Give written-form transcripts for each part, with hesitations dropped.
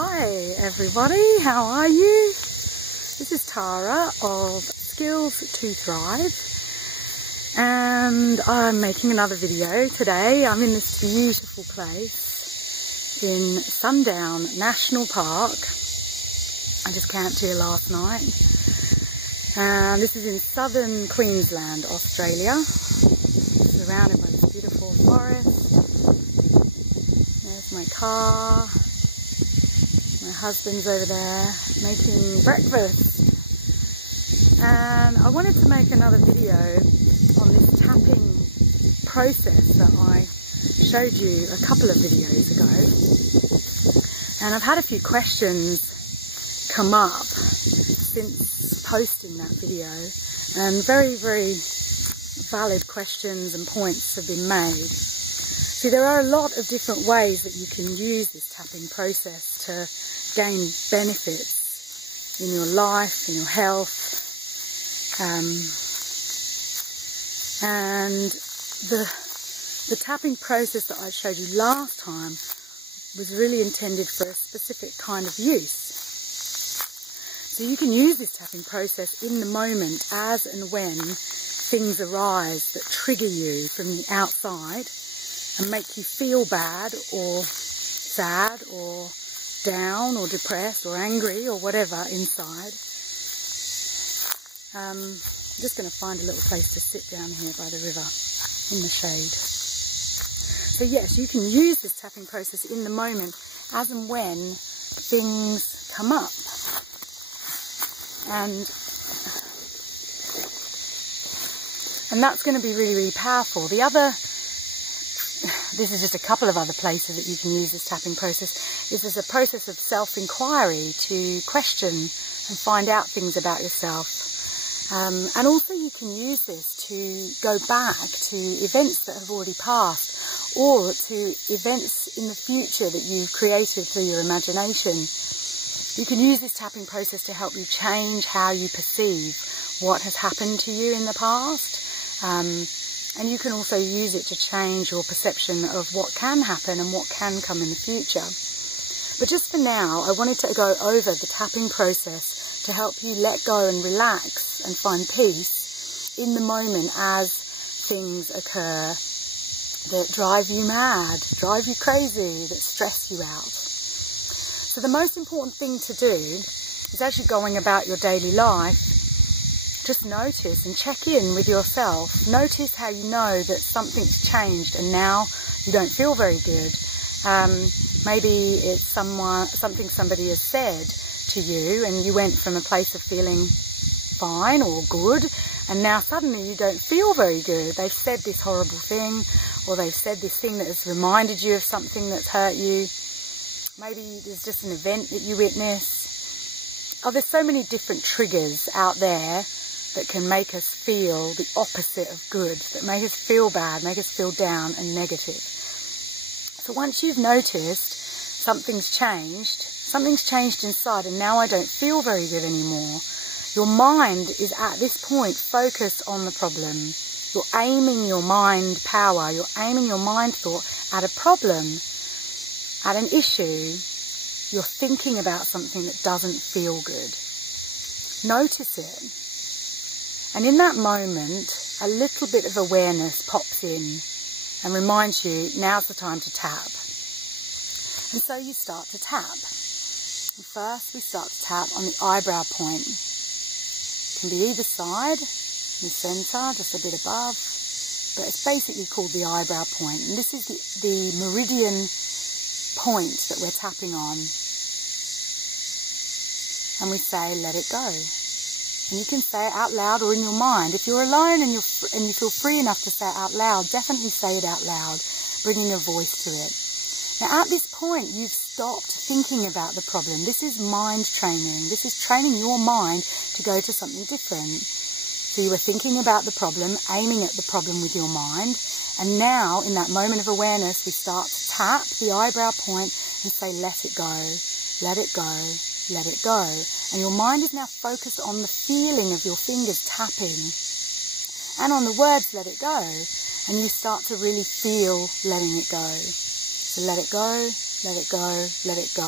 Hi everybody, how are you? This is Tara of Skills to Thrive, and I'm making another video today. I'm in this beautiful place in Sundown National Park. I just camped here last night. This is in southern Queensland, Australia, surrounded by this beautiful forest. There's my car. My husband's over there making breakfast, and I wanted to make another video on this tapping process that I showed you a couple of videos ago, and I've had a few questions come up since posting that video, and very valid questions and points have been made. See, there are a lot of different ways that you can use this tapping process to gain benefits in your life, in your health, and the tapping process that I showed you last time was really intended for a specific kind of use. So you can use this tapping process in the moment as and when things arise that trigger you from the outside and make you feel bad or sad or down or depressed or angry or whatever inside. I'm just going to find a little place to sit down here by the river in the shade. So yes, you can use this tapping process in the moment as and when things come up. And that's going to be really powerful. This is just a couple of other places that you can use this tapping process. This is a process of self-inquiry to question and find out things about yourself. And also you can use this to go back to events that have already passed, or to events in the future that you've created through your imagination. You can use this tapping process to help you change how you perceive what has happened to you in the past. And you can also use it to change your perception of what can happen and what can come in the future. But just for now, I wanted to go over the tapping process to help you let go and relax and find peace in the moment as things occur that drive you mad, drive you crazy, that stress you out. So the most important thing to do is, as you're going about your daily life, just notice and check in with yourself. Notice how you know that something's changed and now you don't feel very good. Maybe it's something somebody has said to you, and you went from a place of feeling fine or good, and now suddenly you don't feel very good. They've said this horrible thing, or they've said this thing that has reminded you of something that's hurt you. Maybe there's just an event that you witness. Oh, there's so many different triggers out there that can make us feel the opposite of good, that make us feel bad, make us feel down and negative. So once you've noticed something's changed inside, and now I don't feel very good anymore, your mind is at this point focused on the problem. You're aiming your mind power, you're aiming your mind thought at a problem, at an issue. You're thinking about something that doesn't feel good. Notice it. And in that moment, a little bit of awareness pops in and reminds you, now's the time to tap. And so you start to tap. And first we start to tap on the eyebrow point. It can be either side, in the centre, just a bit above, but it's basically called the eyebrow point. And this is the meridian point that we're tapping on. And we say, let it go. And you can say it out loud or in your mind. If you're alone and you feel free enough to say it out loud, definitely say it out loud, bringing a voice to it. Now at this point, you've stopped thinking about the problem. This is mind training. This is training your mind to go to something different. So you were thinking about the problem, aiming at the problem with your mind. And now, in that moment of awareness, we start to tap the eyebrow point and say, let it go, let it go, let it go. And your mind is now focused on the feeling of your fingers tapping and on the words, let it go. And you start to really feel letting it go. So let it go, let it go, let it go.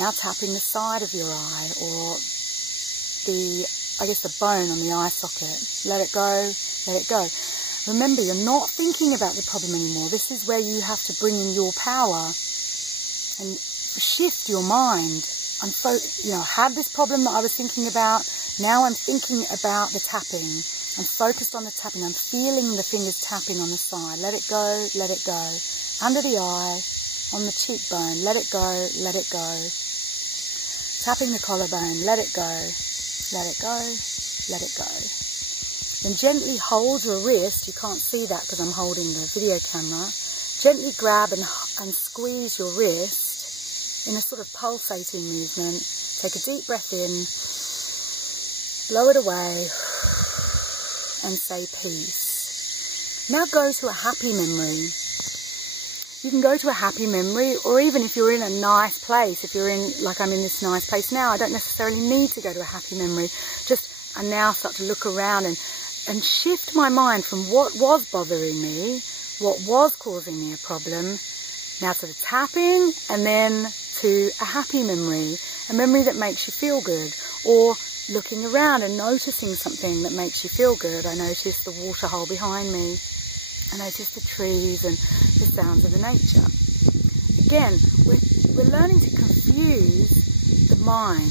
Now tapping the side of your eye, or the bone on the eye socket. Let it go, let it go. Remember, you're not thinking about the problem anymore. This is where you have to bring in your power and shift your mind. I had this problem that I was thinking about. Now I'm thinking about the tapping. I'm focused on the tapping. I'm feeling the fingers tapping on the side. Let it go, let it go. Under the eye, on the cheekbone. Let it go, let it go. Tapping the collarbone. Let it go, let it go, let it go. Then gently hold your wrist. You can't see that because I'm holding the video camera. Gently grab and squeeze your wrist in a sort of pulsating movement. Take a deep breath in, blow it away, and say peace. Now go to a happy memory. You can go to a happy memory, or even if you're in a nice place, if you're in, like I'm in this nice place now, I don't necessarily need to go to a happy memory. I now start to look around and shift my mind from what was bothering me, what was causing me a problem, now to the tapping, and then to a happy memory, a memory that makes you feel good, or looking around and noticing something that makes you feel good. I notice the waterhole behind me. I notice the trees and the sounds of the nature. Again, we're learning to confuse the mind.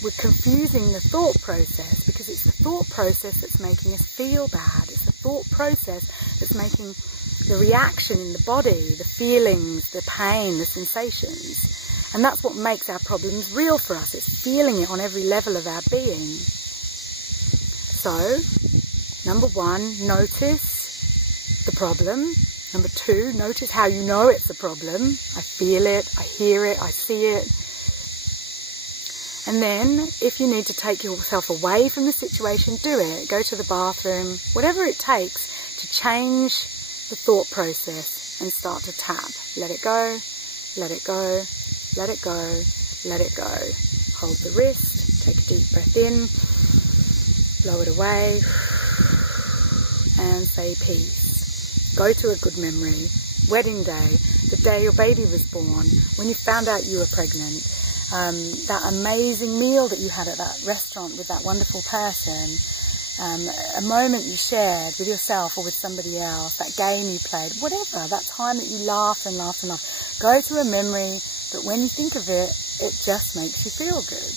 We're confusing the thought process, because it's the thought process that's making us feel bad. It's the thought process that's making the reaction in the body, the feelings, the pain, the sensations. And that's what makes our problems real for us. It's feeling it on every level of our being. So, number one, notice the problem. Number two, notice how you know it's a problem. I feel it, I hear it, I see it. And then, if you need to take yourself away from the situation, do it. Go to the bathroom, whatever it takes to change the thought process and start to tap. Let it go, let it go, let it go, let it go. Hold the wrist, take a deep breath in, blow it away, and say peace. Go to a good memory. Wedding day, the day your baby was born, when you found out you were pregnant, that amazing meal that you had at that restaurant with that wonderful person, a moment you shared with yourself or with somebody else, that game you played, whatever, that time that you laughed and laughed and laughed. Go to a memory that when you think of it, it just makes you feel good.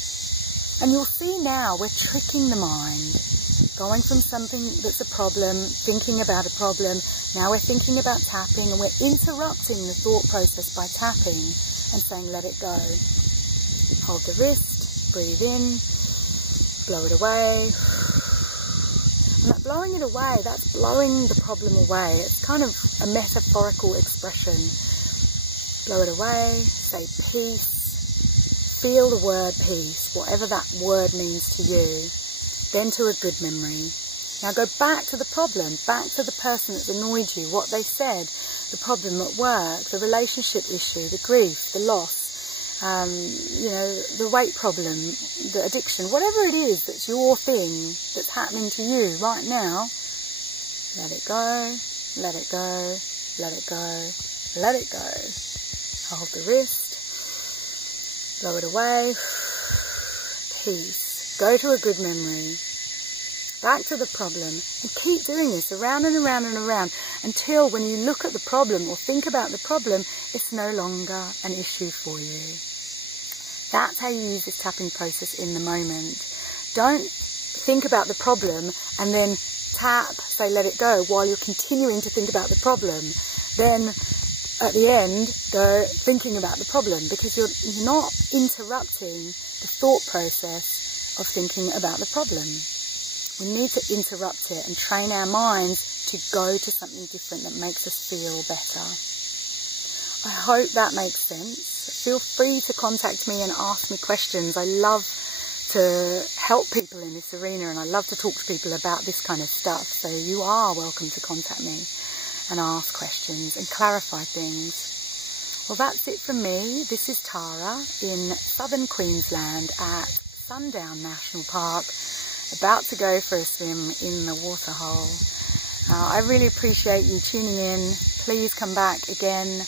And you'll see now we're tricking the mind, going from something that's a problem, thinking about a problem, now we're thinking about tapping, and we're interrupting the thought process by tapping and saying let it go. Hold the wrist, breathe in, blow it away. And that blowing it away, that's blowing the problem away. It's kind of a metaphorical expression. Blow it away, say peace, feel the word peace, whatever that word means to you, then to a good memory. Now go back to the problem, back to the person that's annoyed you, what they said, the problem at work, the relationship issue, the grief, the loss, the weight problem, the addiction, whatever it is that's your thing that's happening to you right now. Let it go, let it go, let it go, let it go. Hold the wrist, blow it away, peace. Go to a good memory, back to the problem, and keep doing this around and around and around until when you look at the problem or think about the problem, it's no longer an issue for you. That's how you use this tapping process in the moment. Don't think about the problem and then tap, say let it go, while you're continuing to think about the problem. Then at the end, go thinking about the problem, because you're not interrupting the thought process of thinking about the problem. We need to interrupt it and train our minds to go to something different that makes us feel better. I hope that makes sense. Feel free to contact me and ask me questions. I love to help people in this arena, and I love to talk to people about this kind of stuff. So you are welcome to contact me and ask questions and clarify things. Well, that's it from me. This is Tara in southern Queensland at Sundown National Park, about to go for a swim in the waterhole. I really appreciate you tuning in. Please come back again.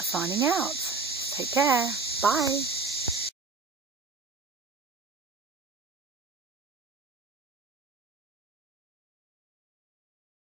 Signing out. Take care. Bye.